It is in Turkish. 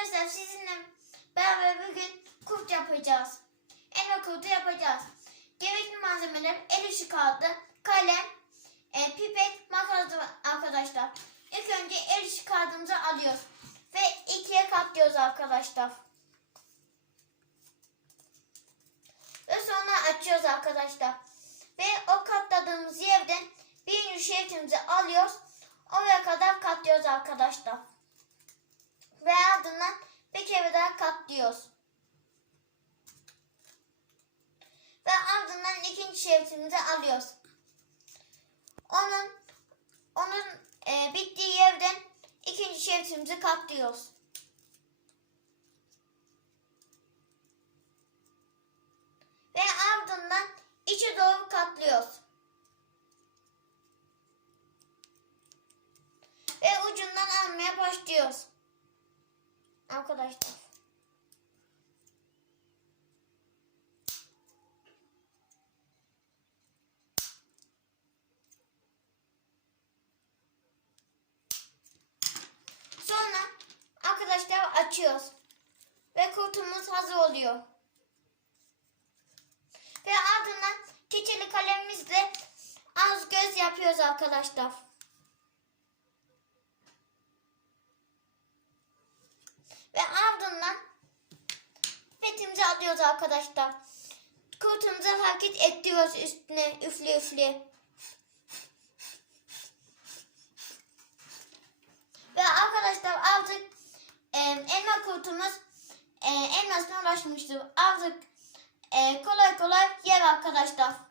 Arkadaşlar sizinle beraber bugün kurt yapacağız. Elma kurdu yapacağız. Gerekli malzemeler el işi kağıdı, kalem, e, pipet, makas arkadaşlar. İlk önce el işi kağıdımızı alıyoruz. Ve ikiye katlıyoruz arkadaşlar. Ve sonra açıyoruz arkadaşlar. Ve o katladığımız yerden birinci şeritimizi alıyoruz. Oraya kadar katlıyoruz arkadaşlar. Ardından bir kere daha katlıyoruz. Ve ardından ikinci şeritimizi alıyoruz. Onun onun e, bittiği yerden ikinci şeritimizi katlıyoruz. Ve ardından içe doğru katlıyoruz. Ve ucundan almaya başlıyoruz. Arkadaşlar. Sonra arkadaşlar açıyoruz. Ve kurtumuz hazır oluyor. Ve ardından keçeli kalemimizle az göz yapıyoruz arkadaşlar. Ardından petimizi alıyoruz arkadaşlar. Kurtumuzu hareket ettiriyoruz üstüne üfle üfle. Ve arkadaşlar artık e, elma kurtumuz e, elmasına ulaşmıştır. Artık e, kolay kolay yer arkadaşlar.